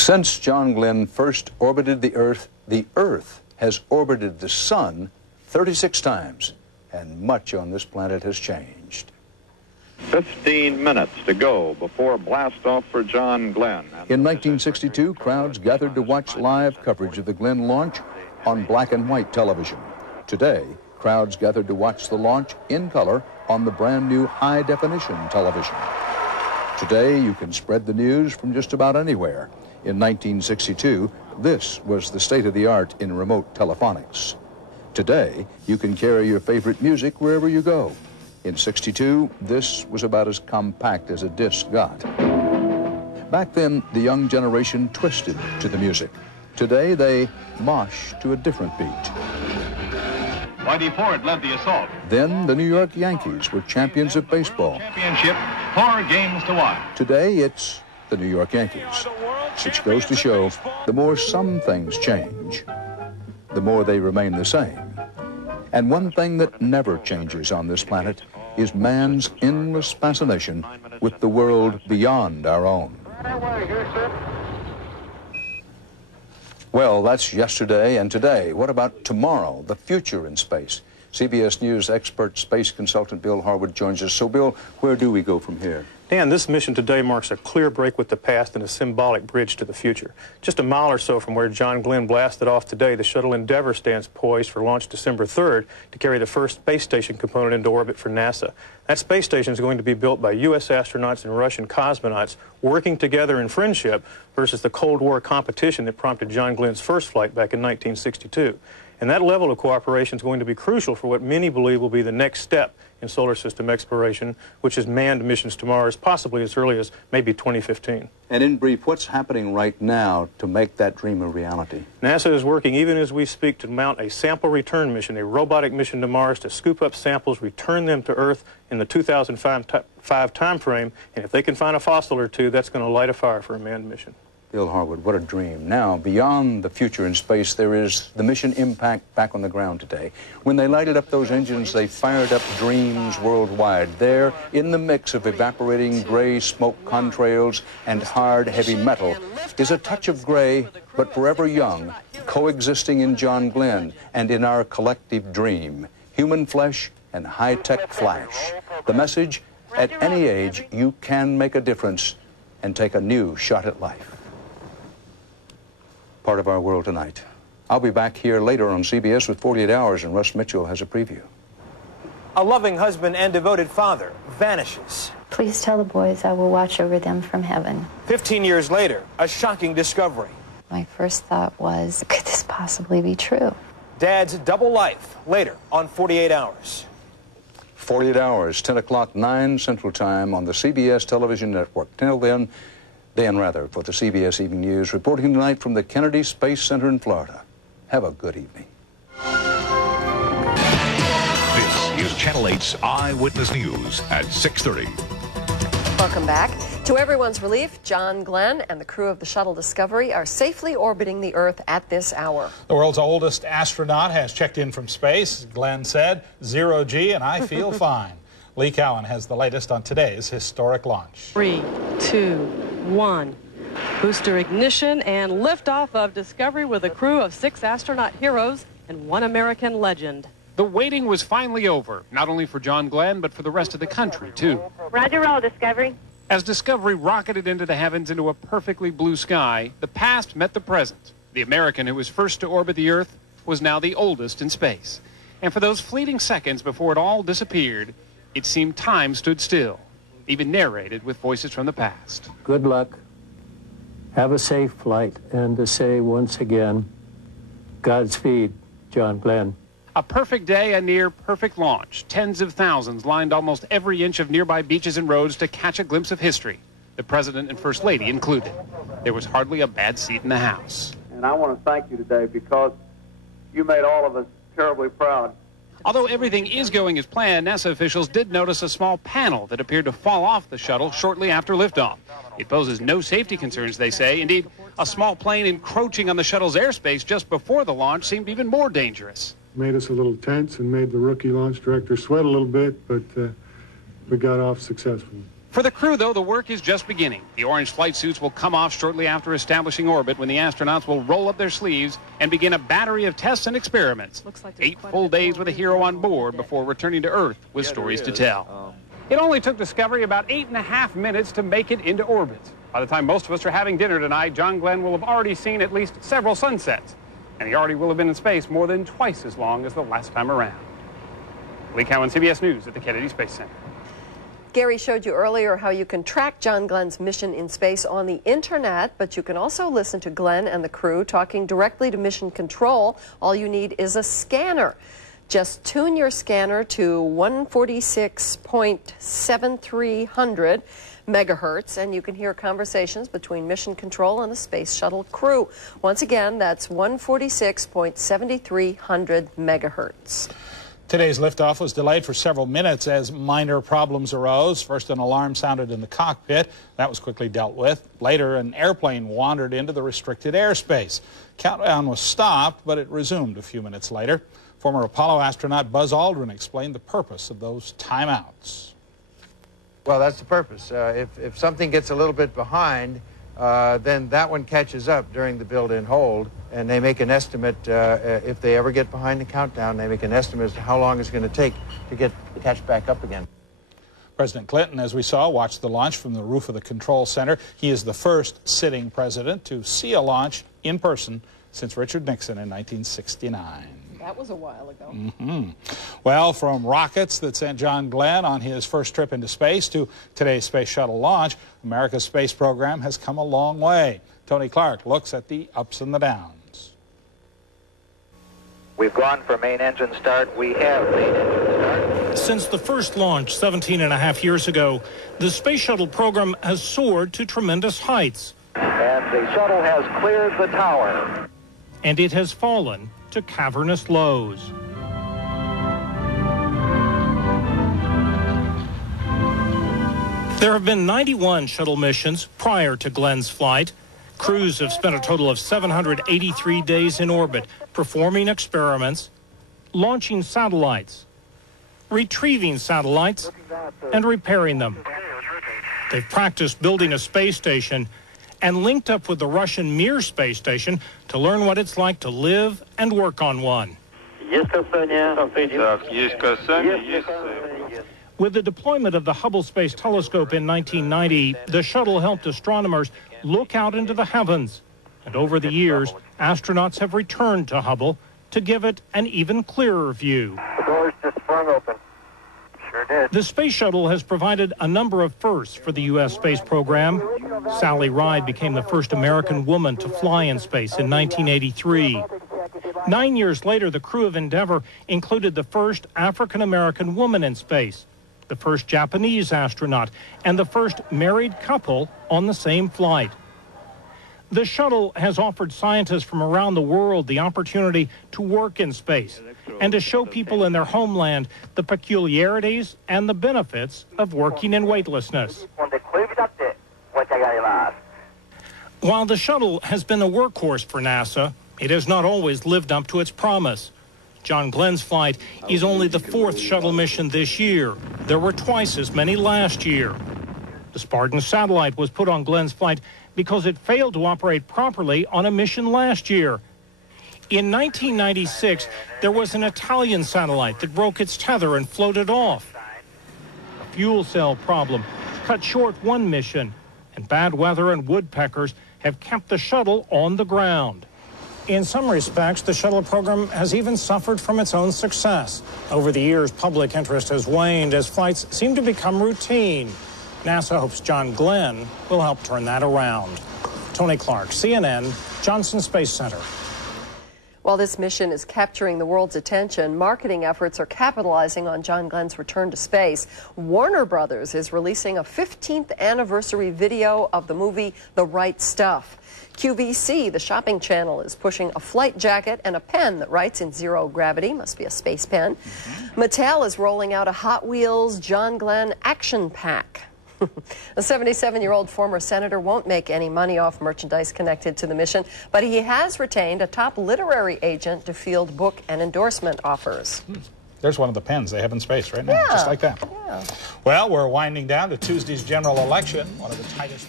Since John Glenn first orbited the Earth has orbited the Sun 36 times, and much on this planet has changed. 15 minutes to go before blast-off for John Glenn. In 1962, crowds gathered to watch live coverage of the Glenn launch on black and white television. Today, crowds gathered to watch the launch in color on the brand new high-definition television. Today, you can spread the news from just about anywhere. In 1962, this was the state-of-the-art in remote telephonics. Today, you can carry your favorite music wherever you go. In '62, this was about as compact as a disc got. Back then, the young generation twisted to the music. Today, they mosh to a different beat. Whitey Ford led the assault. Then, the New York Yankees were champions of baseball. Championship, 4 games to 1. Today, it's the New York Yankees, which goes to show the more some things change, the more they remain the same. And one thing that never changes on this planet is man's endless fascination with the world beyond our own. Well, that's yesterday and today. What about tomorrow, the future in space? CBS News expert space consultant Bill Harwood joins us. So, Bill, where do we go from here? Dan, this mission today marks a clear break with the past and a symbolic bridge to the future. Just a mile or so from where John Glenn blasted off today, the shuttle Endeavour stands poised for launch December 3rd to carry the first space station component into orbit for NASA. That space station is going to be built by U.S. astronauts and Russian cosmonauts working together in friendship versus the Cold War competition that prompted John Glenn's first flight back in 1962. And that level of cooperation is going to be crucial for what many believe will be the next step in solar system exploration, which is manned missions to Mars, possibly as early as maybe 2015. And in brief, what's happening right now to make that dream a reality? NASA is working, even as we speak, to mount a sample return mission, a robotic mission to Mars to scoop up samples, return them to Earth in the 2005 time frame, and if they can find a fossil or two, that's going to light a fire for a manned mission. Bill Harwood, what a dream. Now, beyond the future in space, there is the mission impact back on the ground today. When they lighted up those engines, they fired up dreams worldwide. There, in the mix of evaporating gray smoke contrails and hard, heavy metal, is a touch of gray, but forever young, coexisting in John Glenn and in our collective dream. Human flesh and high-tech flash. The message, at any age, you can make a difference and take a new shot at life. Part of our world tonight. I'll be back here later on CBS with 48 Hours, and Russ Mitchell has a preview. A loving husband and devoted father vanishes. Please tell the boys I will watch over them from heaven. 15 years later, a shocking discovery. My first thought was, could this possibly be true? Dad's double life, later on 48 Hours. 48 Hours, 10 o'clock, 9 Central Time on the CBS television network. Till then, Dan Rather for the CBS Evening News, reporting tonight from the Kennedy Space Center in Florida. Have a good evening. This is Channel 8's Eyewitness News at 6:30. Welcome back. To everyone's relief, John Glenn and the crew of the shuttle Discovery are safely orbiting the Earth at this hour. The world's oldest astronaut has checked in from space. Glenn said, "Zero G and I feel fine." Lee Cowan has the latest on today's historic launch. 3, 2, 1. Booster ignition and liftoff of Discovery with a crew of 6 astronaut heroes and 1 American legend. The waiting was finally over, not only for John Glenn, but for the rest of the country, too. Roger, roll, Discovery. As Discovery rocketed into the heavens into a perfectly blue sky, the past met the present. The American who was first to orbit the Earth was now the oldest in space. And for those fleeting seconds before it all disappeared, it seemed time stood still, even narrated with voices from the past. Good luck. Have a safe flight. And to say once again, Godspeed, John Glenn. A perfect day, a near perfect launch. Tens of thousands lined almost every inch of nearby beaches and roads to catch a glimpse of history, the President and First Lady included. There was hardly a bad seat in the house. And I want to thank you today because you made all of us terribly proud. Although everything is going as planned, NASA officials did notice a small panel that appeared to fall off the shuttle shortly after liftoff. It poses no safety concerns, they say. Indeed, a small plane encroaching on the shuttle's airspace just before the launch seemed even more dangerous. Made us a little tense and made the rookie launch director sweat a little bit, but we got off successfully. For the crew, though, the work is just beginning. The orange flight suits will come off shortly after establishing orbit, when the astronauts will roll up their sleeves and begin a battery of tests and experiments. Looks like 8 full days with a hero on board before returning to Earth with stories to tell. It only took Discovery about 8.5 minutes to make it into orbit. By the time most of us are having dinner tonight, John Glenn will have already seen at least several sunsets, and he already will have been in space more than twice as long as the last time around. Lee Cowan, CBS News at the Kennedy Space Center. Gary showed you earlier how you can track John Glenn's mission in space on the internet, but you can also listen to Glenn and the crew talking directly to Mission Control. All you need is a scanner. Just tune your scanner to 146.7300 megahertz, and you can hear conversations between Mission Control and the Space Shuttle crew. Once again, that's 146.7300 megahertz. Today's liftoff was delayed for several minutes as minor problems arose. First, an alarm sounded in the cockpit. That was quickly dealt with. Later, an airplane wandered into the restricted airspace. Countdown was stopped, but it resumed a few minutes later. Former Apollo astronaut Buzz Aldrin explained the purpose of those timeouts. Well, that's the purpose. If something gets a little bit behind, then that one catches up during the build-in hold, and they make an estimate. If they ever get behind the countdown, they make an estimate as to how long it's going to take to catch back up again. President Clinton, as we saw, watched the launch from the roof of the control center. He is the first sitting president to see a launch in person since Richard Nixon in 1969. That was a while ago. Well, from rockets that sent John Glenn on his first trip into space to today's space shuttle launch, America's space program has come a long way. Tony Clark looks at the ups and the downs. We've gone for main engine start. We have main engine start. Since the first launch 17.5 years ago, the space shuttle program has soared to tremendous heights. And the shuttle has cleared the tower. And it has fallen to cavernous lows. There have been 91 shuttle missions prior to Glenn's flight. Crews have spent a total of 783 days in orbit, performing experiments, launching satellites, retrieving satellites, and repairing them. They've practiced building a space station and linked up with the Russian Mir space station to learn what it's like to live and work on one. With the deployment of the Hubble Space Telescope in 1990, the shuttle helped astronomers look out into the heavens. And over the years, astronauts have returned to Hubble to give it an even clearer view. The doors just sprung open. Sure did. The space shuttle has provided a number of firsts for the U.S. space program. Sally Ride became the first American woman to fly in space in 1983. 9 years later, the crew of Endeavour included the first African-American woman in space, the first Japanese astronaut, and the first married couple on the same flight. The shuttle has offered scientists from around the world the opportunity to work in space and to show people in their homeland the peculiarities and the benefits of working in weightlessness. While the shuttle has been a workhorse for NASA, it has not always lived up to its promise. John Glenn's flight is only the fourth shuttle mission this year. There were twice as many last year. The Spartan satellite was put on Glenn's flight because it failed to operate properly on a mission last year. In 1996, there was an Italian satellite that broke its tether and floated off. A fuel cell problem cut short one mission, and bad weather and woodpeckers have kept the shuttle on the ground. In some respects, the shuttle program has even suffered from its own success. Over the years, public interest has waned as flights seem to become routine. NASA hopes John Glenn will help turn that around. Tony Clark, CNN, Johnson Space Center. While this mission is capturing the world's attention, marketing efforts are capitalizing on John Glenn's return to space. Warner Brothers is releasing a 15th anniversary video of the movie The Right Stuff. QVC, the shopping channel, is pushing a flight jacket and a pen that writes in zero gravity, must be a space pen. Mattel is rolling out a Hot Wheels John Glenn action pack. A 77-year-old former senator won't make any money off merchandise connected to the mission, but he has retained a top literary agent to field book and endorsement offers. There's one of the pens they have in space right now, just like that. Yeah. Well, we're winding down to Tuesday's general election, one of the tightest...